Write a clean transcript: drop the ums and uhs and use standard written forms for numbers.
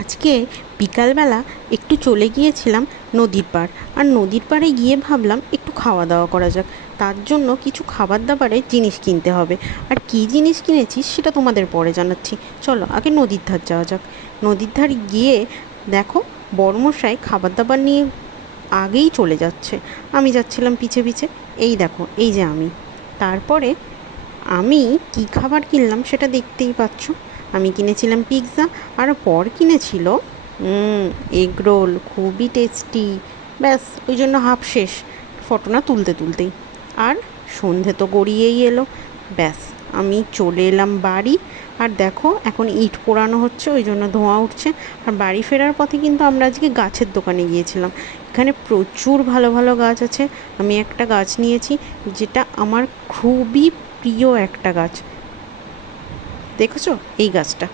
আজকে বিকালবেলা একটু চলে গিয়েছিলাম নদীর পাড়। আর নদীর পাড়ে গিয়ে ভাবলাম একটু খাওয়া দাওয়া করা যাক। তার জন্য কিছু খাবার দাবারের জিনিস কিনতে হবে। আর কী জিনিস কিনেছি সেটা তোমাদের পরে জানাচ্ছি। চলো আগে নদীর ধার যাওয়া যাক। নদীর ধার গিয়ে দেখো বড়মশাই খাবার দাবার নিয়ে আগেই চলে যাচ্ছে। আমি যাচ্ছিলাম পিছে পিছে। এই দেখো, এই যে আমি। তারপরে আমি কী খাবার কিনলাম সেটা দেখতেই পাচ্ছ। আমি কিনেছিলাম পিৎজা, আর পর কিনেছিল এগ রোল, খুবই টেস্টি। ব্যাস ওই জন্য হাফ শেষ ফটো না তুলতে তুলতেই। আর সন্ধে তো গড়িয়েই এলো। ব্যাস আমি চলে এলাম বাড়ি। আর দেখো এখন ইট পোড়ানো হচ্ছে, ওই জন্য ধোঁয়া উঠছে। আর বাড়ি ফেরার পথে কিন্তু আমরা আজকে গাছের দোকানে গিয়েছিলাম। এখানে প্রচুর ভালো ভালো গাছ আছে। আমি একটা গাছ নিয়েছি, যেটা আমার খুবই প্রিয় একটা গাছ। দেখেছো এই গাছটা?